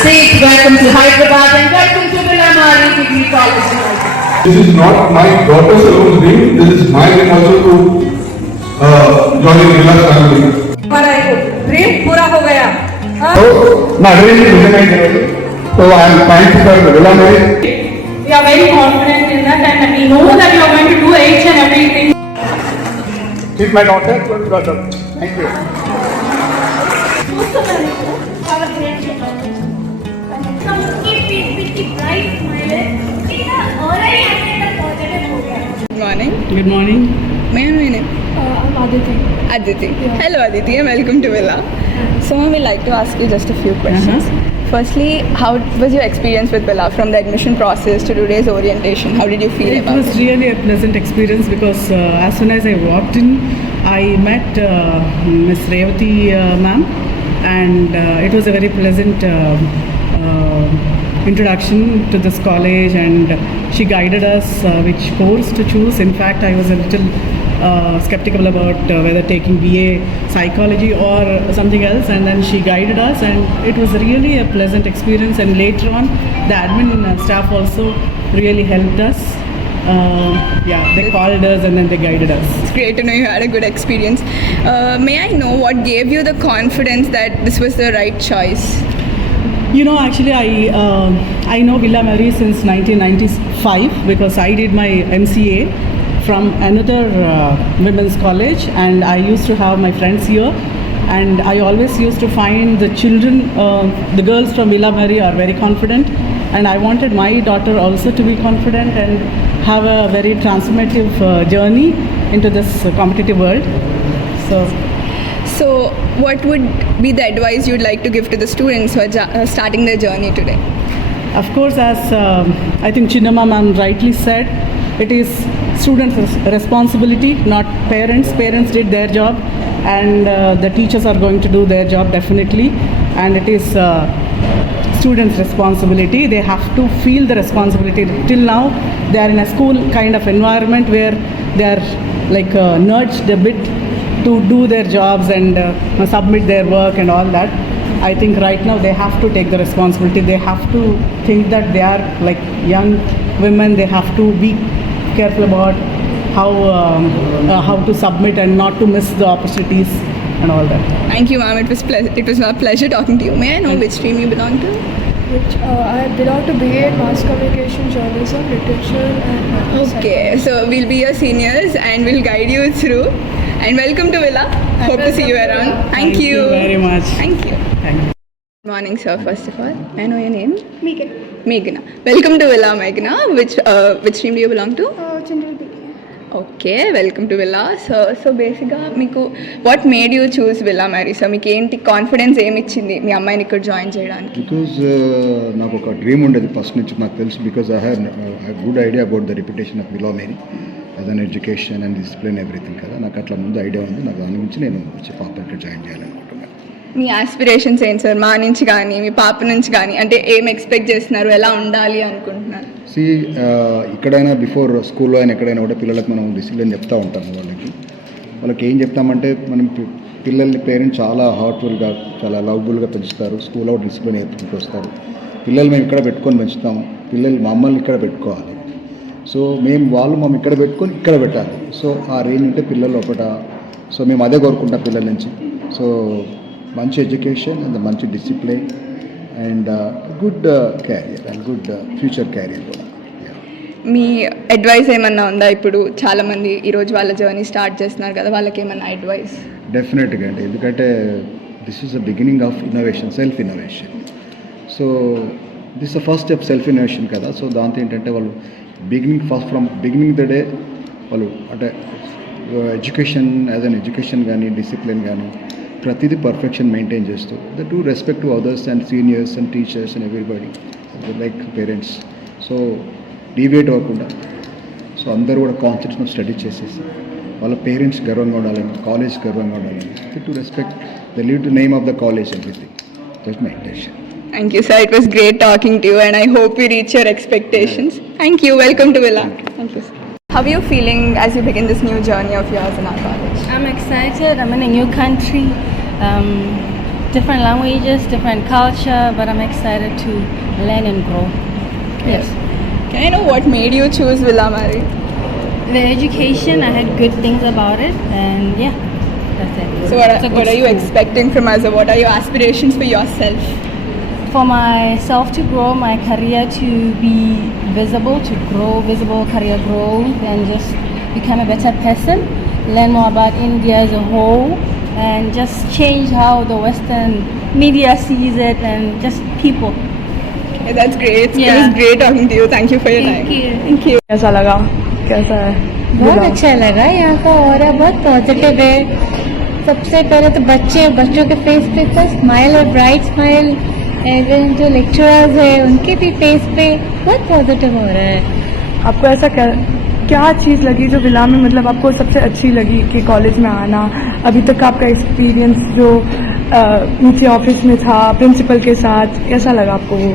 state. Welcome to Hyderabad and welcome to Villamari Degree College. This is not my daughter's alone dream. This is my dream also to join Villa's family. हमारा dream पूरा हो गया. So, my dream is implemented. So I am thankful for Villamari. We are very confident in that and we know that you are going to do each and everything. She's my daughter. Thank you. Good morning. May I know your name? I'm Aditi. Aditi. Hello Aditi and welcome to Villa. So I would like to ask you just a few questions. Firstly, how was your experience with Villa from the admission process to today's orientation? How did you feel It about was it? really a pleasant experience because as soon as I walked in, I met Miss Revati ma'am, and it was a very pleasant introduction to this college, and she guided us which course to choose. In fact, I was a little skeptical about whether taking BA psychology or something else, and then she guided us, and it was really a pleasant experience. And later on, the admin staff also really helped us. They called us and then they guided us. It's great to know you had a good experience. May I know what gave you the confidence that this was the right choice? You know, actually, I know Villamari since 1995 because I did my MCA from another women's college, and I used to have my friends here, and I always used to find the children, the girls from Villamari are very confident, and I wanted my daughter also to be confident and have a very transformative journey into this competitive world. So what would be the advice you'd like to give to the students who are starting their journey today? Of course, as I think Chinnamma ma'am rightly said, it is students' responsibility, not parents. Parents did their job, and the teachers are going to do their job definitely, and it is students' responsibility. They have to feel the responsibility. Till now, they are in a school kind of environment where they are like nudged a bit to do their jobs and submit their work and all that. I think right now they have to take the responsibility. They have to think that they are like young women. They have to be careful about how to submit and not to miss the opportunities and all that. Thank you, ma'am. It was a pleasure talking to you. May I know which stream you belong to? I belong to BA Mass Communication, Journalism, Literature and Okay, so we'll be your seniors and we'll guide you through. And welcome to Villa. Hope to see you around. Thank you very much. Thank you. Thank you. Good morning, sir. First of all, may I know your name? Megan. Meghna. Welcome to Villa, Meghna. Which stream do you belong to? General degree. Okay, welcome to Villa. So basically, మీకు what made you choose Villamari? So మీకు ఏంటి confidence ఏమి ఇచ్చింది మీ అమ్మాయిని ఇక్కడ join చేయడానికి? Because నాకు ఒక డ్రీమ్ ఉండేది ఫస్ట్ నుంచి నాకు తెలుసు because I have good idea about the reputation of Villamari as an education and discipline everything కదా. నాకు అట్లా ముందు ఐడియా ఉంది. నాకు దాని నుంచి నేను వచ్చి పాప ఇక్కడ జాయిన్ చేయాలనుకుంటున్నాను. మీ ఆస్పిరేషన్స్ ఏంటి సార్? మా నుంచి కానీ మీ పాప నుంచి కానీ అంటే ఏం ఎక్స్పెక్ట్ చేస్తున్నారు, ఎలా ఉండాలి అనుకుంటున్నారు? ఇక్కడైనా బిఫోర్ స్కూల్లో అయినా ఎక్కడైనా కూడా పిల్లలకు మనం డిసిప్లిన్ చెప్తూ ఉంటాము. వాళ్ళకి ఏం చెప్తామంటే మనం పిల్లల్ని పేరెంట్స్ చాలా హార్ట్ఫుల్గా చాలా లవ్ఫుల్గా పెంచుతారు. స్కూల్లో డిసిప్లిన్ నేర్చుకుంటూ వస్తారు. పిల్లలు మేము ఇక్కడ పెట్టుకొని పెంచుతాము. పిల్లలు మమ్మల్ని ఇక్కడ పెట్టుకోవాలి. సో మమ్మల్ని ఇక్కడ పెట్టుకొని ఇక్కడ పెట్టాలి. సో ఆ రేంజ్ ఉంటే పిల్లలు ఒకట. సో మేము అదే కోరుకుంటాం పిల్లల నుంచి. సో మంచి ఎడ్యుకేషన్ అండ్ మంచి discipline and good carrier and good future carrier కూడా. మీ అడ్వైస్ ఏమన్నా ఉందా? ఇప్పుడు చాలామంది ఈరోజు వాళ్ళ జర్నీ స్టార్ట్ చేస్తున్నారు కదా, వాళ్ళకి ఏమన్నా అడ్వైస్? డెఫినెట్గా అండి, ఎందుకంటే this is the beginning of innovation, self innovation. So this the first step self innovation కదా. సో దాంతో ఏంటంటే వాళ్ళు ఫ్రమ్ బిగినింగ్ ద డే వాళ్ళు అంటే ఎడ్యుకేషన్ యాజ్ అన్ ఎడ్యుకేషన్ కానీ డిసిప్లిన్ కానీ ప్రతిదీ పర్ఫెక్షన్ మెయింటైన్ చేస్తూ the to respect to others and seniors and teachers and everybody like parents. So deviate అవ్వకుండా సో అందరూ కూడా కాన్సన్ట్రేషన్ స్టడీ చేసేసి వాళ్ళ పేరెంట్స్ గర్వంగా ఉండాలని, కాలేజ్ గర్వంగా ఉండాలని, to respect the leave to name of the college everything. That's my intention. Thank you, sir. It was great talking to you and I hope you reach your expectations. Thank you. Welcome to Villa. Thank you, sir. How are you feeling as you begin this new journey of yours in our college? I'm excited. I'm in a new country. different languages, different culture, but I'm excited to learn and grow. Yes. Can I know what made you choose Villa Mary? The education, I had good things about it, and yeah, that's it. So It's a good what are you school. expecting from us, or what are your aspirations for yourself? For myself to grow, my career to be visible, to grow, visible career growth, and just become a better person, learn more about India as a whole, and just change how the Western media sees it, and just people. Yeah, that's great. It Yeah. was great talking to you. Thank you for your Thank time. you. Thank you. कैसा लगा? कैसा है? बहुत अच्छा लगा, यहाँ का aura बहुत पॉजिटिव है। सबसे पहले तो बच्चों के फेस पे इतना स्माइल और ब्राइट स्माइल, एवं जो लेक्चरर्स है उनके भी फेस पे बहुत पॉजिटिव हो रहा है। आपको ऐसा क्या चीज़ लगी जो विला में मतलब आपको सबसे अच्छी लगी कि कॉलेज में आना, अभी तक का आपका एक्सपीरियंस जो नीचे ऑफिस में था प्रिंसिपल के साथ, कैसा लगा आपको वो?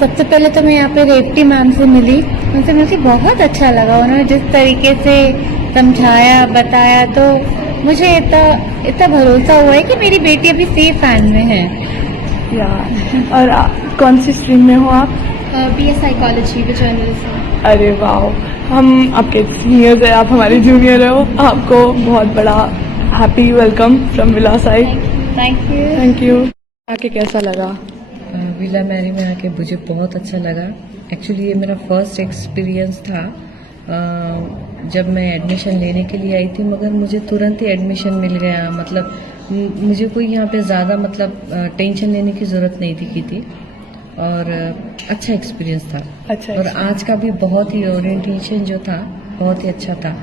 सबसे पहले तो मैं यहाँ पे रेवती मैम से मिली, उनसे मिलकर बहुत अच्छा लगा। उन्होंने जिस तरीके से समझाया बताया तो मुझे इतना भरोसा हुआ है कि मेरी बेटी अभी सेफ हैंड में है। या और कौन सी स्ट्रीम में हो आप? BA psychology with journalism. अरे वाह, हम आपके सीनियर्स हैं, आप हमारे जूनियर हो। आपको बहुत बड़ा happy welcome from villa side. Thank you. आके कैसा लगा? विला मैरी में आके मुझे बहुत अच्छा लगा। एक्चुअली ये मेरा फर्स्ट एक्सपीरियंस था जब मैं एडमिशन लेने के लिए आई थी, मगर मुझे तुरंत ही एडमिशन मिल गया। मतलब मुझे कोई यहाँ पे ज़्यादा मतलब टेंशन लेने की ज़रूरत नहीं दिखी थी और अच्छा एक्सपीरियंस था। अच्छा और आज का भी बहुत ही ओरिएंटेशन जो था बहुत ही अच्छा था।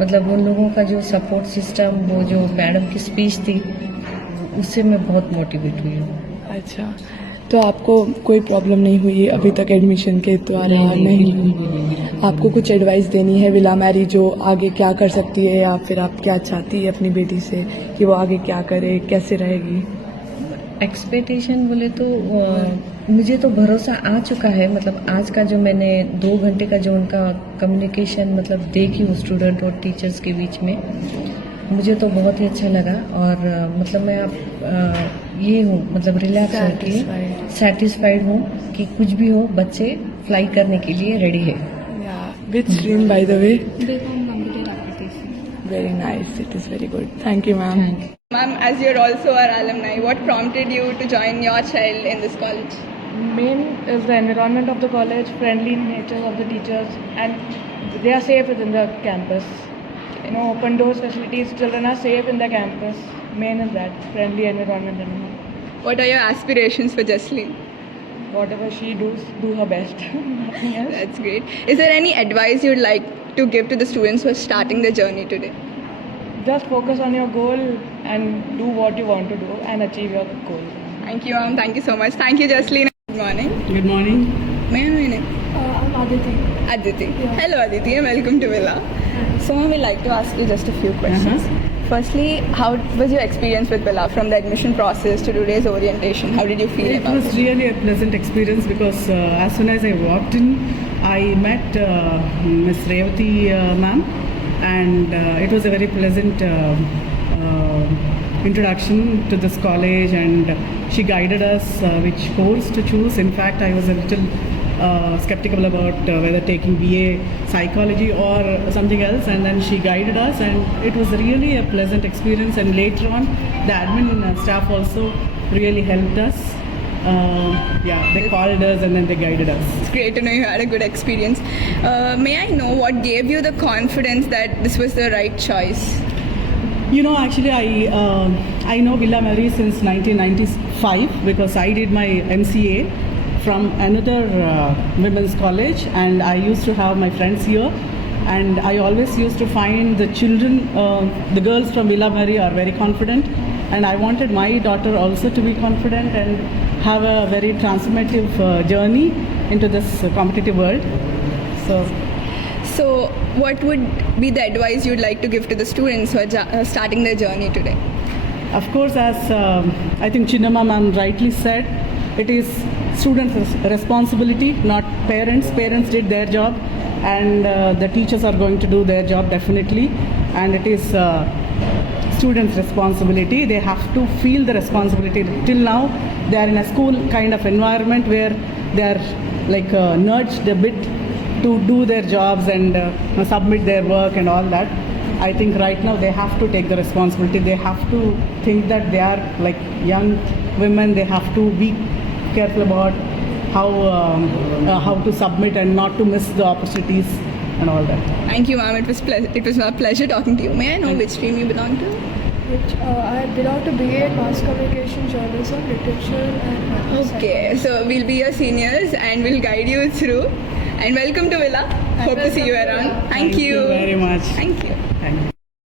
मतलब उन लोगों का जो सपोर्ट सिस्टम, वो जो मैडम की स्पीच थी, उससे मैं बहुत मोटिवेट हुई हूँ। अच्छा, तो आपको कोई प्रॉब्लम नहीं हुई अभी तक एडमिशन के द्वारा? नहीं। आपको कुछ एडवाइस देनी है विला मैरी जो आगे क्या कर सकती है, या फिर आप क्या चाहती है अपनी बेटी से कि वो आगे क्या करे, कैसे रहेगी? एक्सपेक्टेशन बोले तो मुझे तो भरोसा आ चुका है। मतलब आज का जो मैंने 2 घंटे का जो उनका कम्युनिकेशन मतलब देखी हूँ स्टूडेंट और टीचर्स के बीच में, मुझे तो बहुत ही अच्छा लगा। और मतलब मैं अब ये हूँ मतलब रिलैक्स होती है, सेटिस्फाइड हूँ कि कुछ भी हो बच्चे फ्लाई करने के लिए रेडी है। Which stream by the way? Very nice, it is very good. Thank you ma'am. Ma'am, as you're also our alumni, what prompted you to join your child in this college? Main is the environment of the college, friendly nature of the teachers, and they are safe within the campus. You know, open doors facilities, children are safe in the campus. Main is that, friendly environment and all. What are your aspirations for Jasleen? Whatever she does, do her best. Nothing else. That's great. Is there any advice you'd like to give to the students who are starting their journey today? Just focus on your goal and do what you want to do and achieve your goal. Thank you, ma'am. Thank you so much. Thank you, Jasleen. Good morning. Good morning. May I know your name? I'm Aditi. Aditi. Hello, Aditi, and welcome to Villa. So, ma'am, we'd like to ask you just a few questions. Firstly, how was your experience with Villa from the admission process to today's orientation? How did you feel It about was it? really a pleasant experience because as soon as I walked in, I met Miss Revati ma'am, and it was a very pleasant introduction to this college, and she guided us which course to choose. In fact, I was a little skeptical about whether taking BA psychology or something else, and then she guided us, and it was really a pleasant experience. And later on, the admin staff also really helped us. They called us and then they guided us. It's great to know you had a good experience. May I know what gave you the confidence that this was the right choice? You know, actually, I know Villa Mary since 1995 because I did my MCA from another women's college, and I used to have my friends here, and I always used to find the children, the girls from Villa Mary are very confident, and I wanted my daughter also to be confident and have a very transformative journey into this competitive world. So, what would be the advice you'd like to give to the students who are starting their journey today? Of course, as I think Chinnamma ma'am rightly said, it is students' responsibility, not parents. Parents did their job, and the teachers are going to do their job definitely. And it is students' responsibility. They have to feel the responsibility. Till now, they are in a school kind of environment where they are like nudged a bit to do their jobs and submit their work and all that. I think right now they have to take the responsibility. They have to think that they are like young women. They have to be careful about how to submit and not to miss the opportunities and all that. Thank you, ma'am. It was a pleasure talking to you. May I know which stream you belong to? I belong to BA Mass Communication, Journalism, Literature and Okay, so we'll be your seniors and we'll guide you through. And welcome to Villa. Hope to see you around. Thank you very much. Thank you.